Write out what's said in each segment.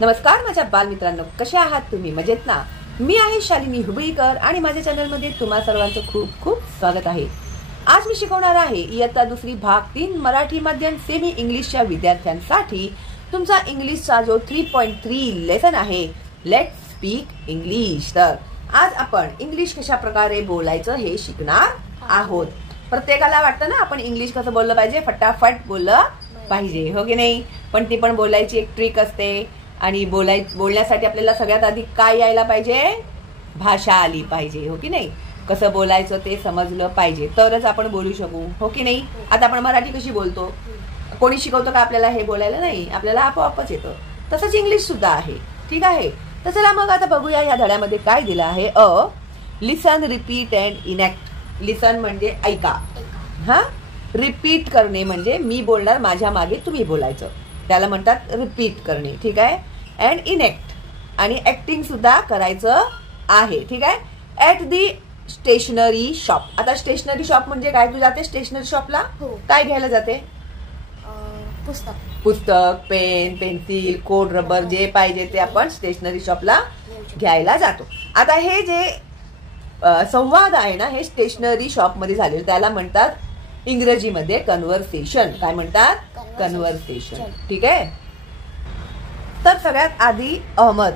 नमस्कार माझ्या बालमित्रांनो, कसे आहात तुम्ही? मजेत ना? मी आहे शालिनी हुबळीकर आणि माझ्या चॅनलमध्ये तुम्हा सर्वांचं खूप खूप स्वागत आहे. आज मी शिकवणार आहे इयत्ता दुसरी भाग 3 मराठी माध्यम सेमी इंग्लिशच्या विद्यार्थ्यांसाठी तुमचा इंग्लिशचा जो 3.3 लेसन आहे, लेट्स स्पीक इंग्लिश. तर आज आपण इंग्लिश कशा प्रकारे बोलायचं हे शिकणार आहोत. प्रत्येकाला वाटतं ना आपण इंग्लिश कसं बोललं पाहिजे, फटाफट बोललं पाहिजे, हो की नाही? पण ती पण बोलायची एक ट्रिक असते आणि बोलण्यासाठी आपल्याला सगळ्यात आधी काय यायला पाहिजे? भाषा आली पाहिजे, हो की नाही? कसं बोलायचं ते समजलं पाहिजे, तरच आपण बोलू शकू, हो की नाही? आता आपण मराठी कशी बोलतो, कोणी शिकवतं का आपल्याला हे बोलायला? नाही, आपल्याला आपोआपच येतं. तसंच इंग्लिश सुद्धा आहे, ठीक आहे? तर चला मग आता बघूया या धड्यामध्ये काय दिलं आहे. लिसन, रिपीट अँड इनॅक्ट. लिसन म्हणजे ऐका, हा. रिपीट करणे म्हणजे मी बोलणार, माझ्या मागे तुम्ही बोलायचं, त्याला म्हणतात रिपीट करणे, ठीक आहे? अँड इनॅक्ट, आणि ऍक्टिंग सुद्धा करायचं आहे, ठीक आहे? At the stationery shop. आता स्टेशनरी शॉप म्हणजे काय? तू जाते स्टेशनरी शॉपला, काय घ्यायला जाते? पुस्तक, पेन, पेन्सिल, कोड, रबर, जे पाहिजे ते आपण स्टेशनरी शॉपला घ्यायला जातो. आता हे जे संवाद आहे ना, हे स्टेशनरी शॉप मध्ये झाले, त्याला म्हणतात इंग्रजीमध्ये कन्व्हर्सेशन. काय म्हणतात? कन्व्हर्सेशन, ठीक आहे? तर सगळ्यात आधी अहमद,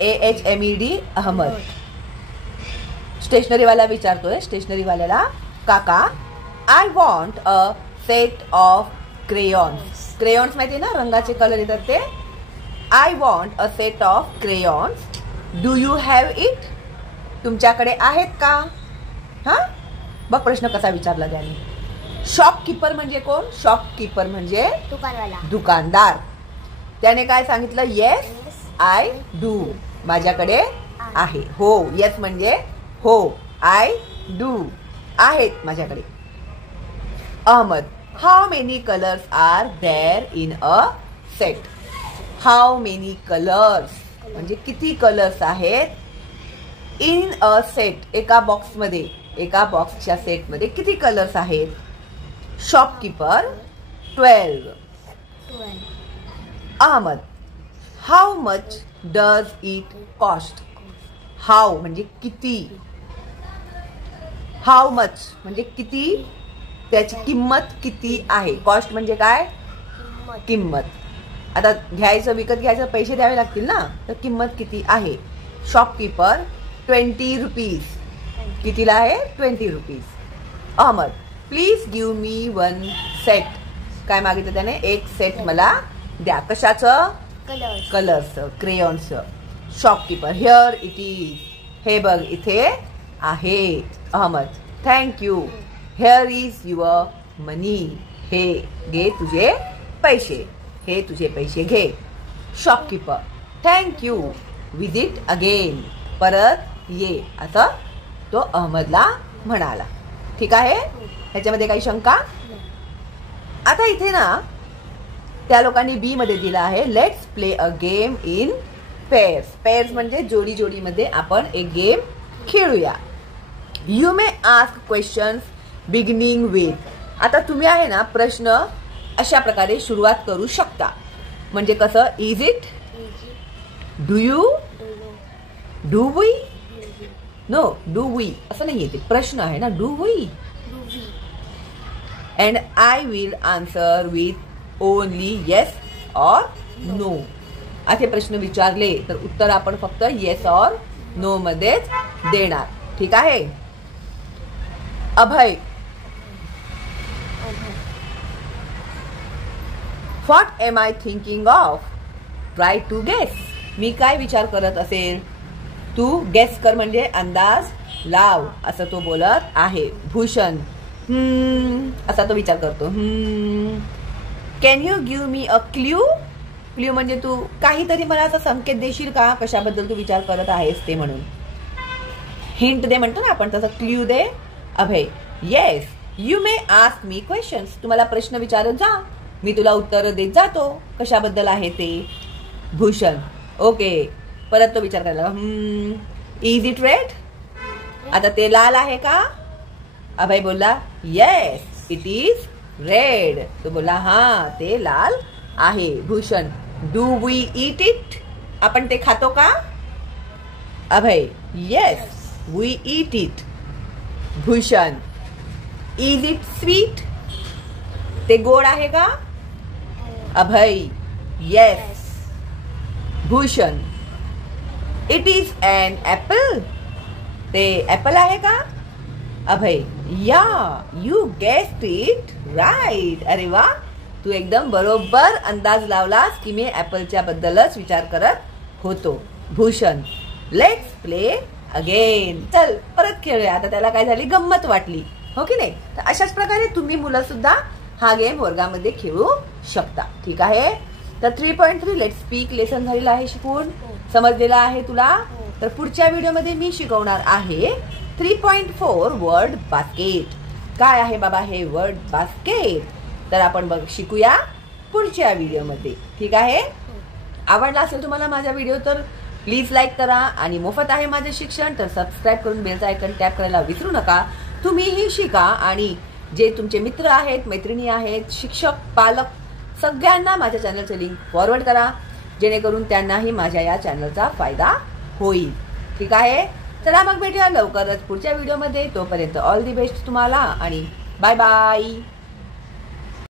AHMED, अहमद. स्टेशनरीवाला विचारतोय स्टेशनरीवाल्याला, काका, I want a set of crayons. Crayons माहिती ना, रंगाचे कलर येतात ते. I want a set of crayons. Do you have it? तुमच्याकडे आहेत का? हा, बघ प्रश्न कसा विचारला त्याने. शॉपकीपर म्हणजे कोण? शॉपकीपर म्हणजे दुकानदार. त्याने काय सांगितलं? Yes I do. माझ्याकडे आहे. हो, येस म्हणजे हो, आय डू, आहेत माझ्याकडे. Ahmad, how many colours are there in a set? How many colours म्हणजे किती कलर्स आहेत इन अ सेट, एका बॉक्समध्ये, एका बॉक्सच्या सेटमध्ये किती कलर्स आहेत? Shopkeeper, 12. Ahmad, how much does it cost? How म्हणजे किती, हाऊ मच म्हणजे किती, त्याची किंमत किती आहे. कॉस्ट म्हणजे काय? किंमत. आता घ्यायचं, विकत घ्यायचं, पैसे द्यावे लागतील ना, तर किंमत किती आहे? Shopkeeper, 20 rupees. कितीला आहे? 20 rupees. Ahmad, please give me 1 set. काय मागितलं त्याने? एक सेट मला द्या. कशाचं? कलर्सचं, क्रेयॉन्सचं. Shopkeeper, here it is. हे बघ, इथे आहे. Ahmad, thank you. Here is your money. हे घे तुझे पैसे, हे तुझे पैसे घे. Shopkeeper, thank you. Visit again. परत ये, असं तो अहमदला म्हणाला, ठीक आहे? ह्याच्यामध्ये काही शंका? आता इथे ना त्या लोकांनी बी मध्ये दिला आहे, let's play a game in pairs. Pairs म्हणजे जोडी जोडीमध्ये आपण एक गेम खेळूया. You may ask questions beginning with. आता तुम्ही आहे ना, प्रश्न अशा प्रकारे सुरुवात करू शकता. म्हणजे कसं? Is it, do you, do we, no, do we असं नाही येते, प्रश्न आहे ना, do we. And I will answer with only yes or no. असे प्रश्न विचारले तर उत्तर आपण फक्त येस ऑर नो मध्येच देणार, ठीक आहे? Abhay, what am I thinking of? Try to guess. मी काय विचार करत असेल? तू गेस कर म्हणजे अंदाज लाव, असं तो बोलत आहे. भूषण, असा तो विचार करतो. Can you give me a clue? Clue म्हणजे तू काहीतरी मला असं संकेत देशील का, कशाबद्दल तू विचार करत आहेस ते, म्हणून हिंट दे म्हणतो ना आपण, तसं clue they. Abhay, yes you may ask me questions. तुम्हाला प्रश्न विचारत जा, मी तुला उत्तर देत जातो कशाबद्दल आहे ते. भूषण, ओके. परत तो विचार करायला, इज इट रेड? आता ते लाल आहे का? अभय बोलला, येस इट इज रेड. तो बोला, हा ते लाल आहे. Bhushan, do we eat it? आपण ते खातो का? Abhay, yes we eat it. Bhushan, is it sweet? ते गोड आहे का? Abhay, yes. Bhushan, it is an apple? ते ऍपल आहे का? अभय, या, यू गेस्ड इट राईट. अरे वा, तू एकदम बरोबर अंदाज लावलास की मी ऍपलच्या बद्दलच विचार करत होतो. Bhushan, let's play again. चल परत खेळूया. आता त्याला काय झाली, गंमत वाटली, हो की नाही? तर अशाच प्रकारे तुम्ही मुलं सुद्धा हा गेम वर्गामध्ये खेळू शकता. ठीक आहे. तर 3.3 लेट्स स्पीक लेसन झालेला आहे शिकून. समजलेला आहे तुला? तर पुढच्या व्हिडिओमध्ये मी शिकवणार आहे 3.4 वर्ड बास्केट. काय आहे बाबा हे वर्ड बास्केट? तर आपण बघ शिकूया पुढच्या व्हिडिओमध्ये. ठीक आहे. आवडला असेल तुम्हाला माझा व्हिडिओ तर प्लीज लाईक करा आणि मोफत आहे माझे शिक्षण तर सबस्क्राईब करून बेलचा आयकॉन टॅप करायला विसरू नका. तुम्हीही शिका आणि जे तुमचे मित्र आहेत, मैत्रिणी आहेत, शिक्षक, पालक सगळ्यांना माझ्या चॅनलचे लिंक फॉरवर्ड करा जेणेकरून त्यांनाही माझ्या या चॅनलचा फायदा होईल. ठीक आहे. चला मग भेटूया लवकरच पुढच्या व्हिडिओमध्ये. तोपर्यंत ऑल दी बेस्ट तुम्हाला आणि बाय बाय.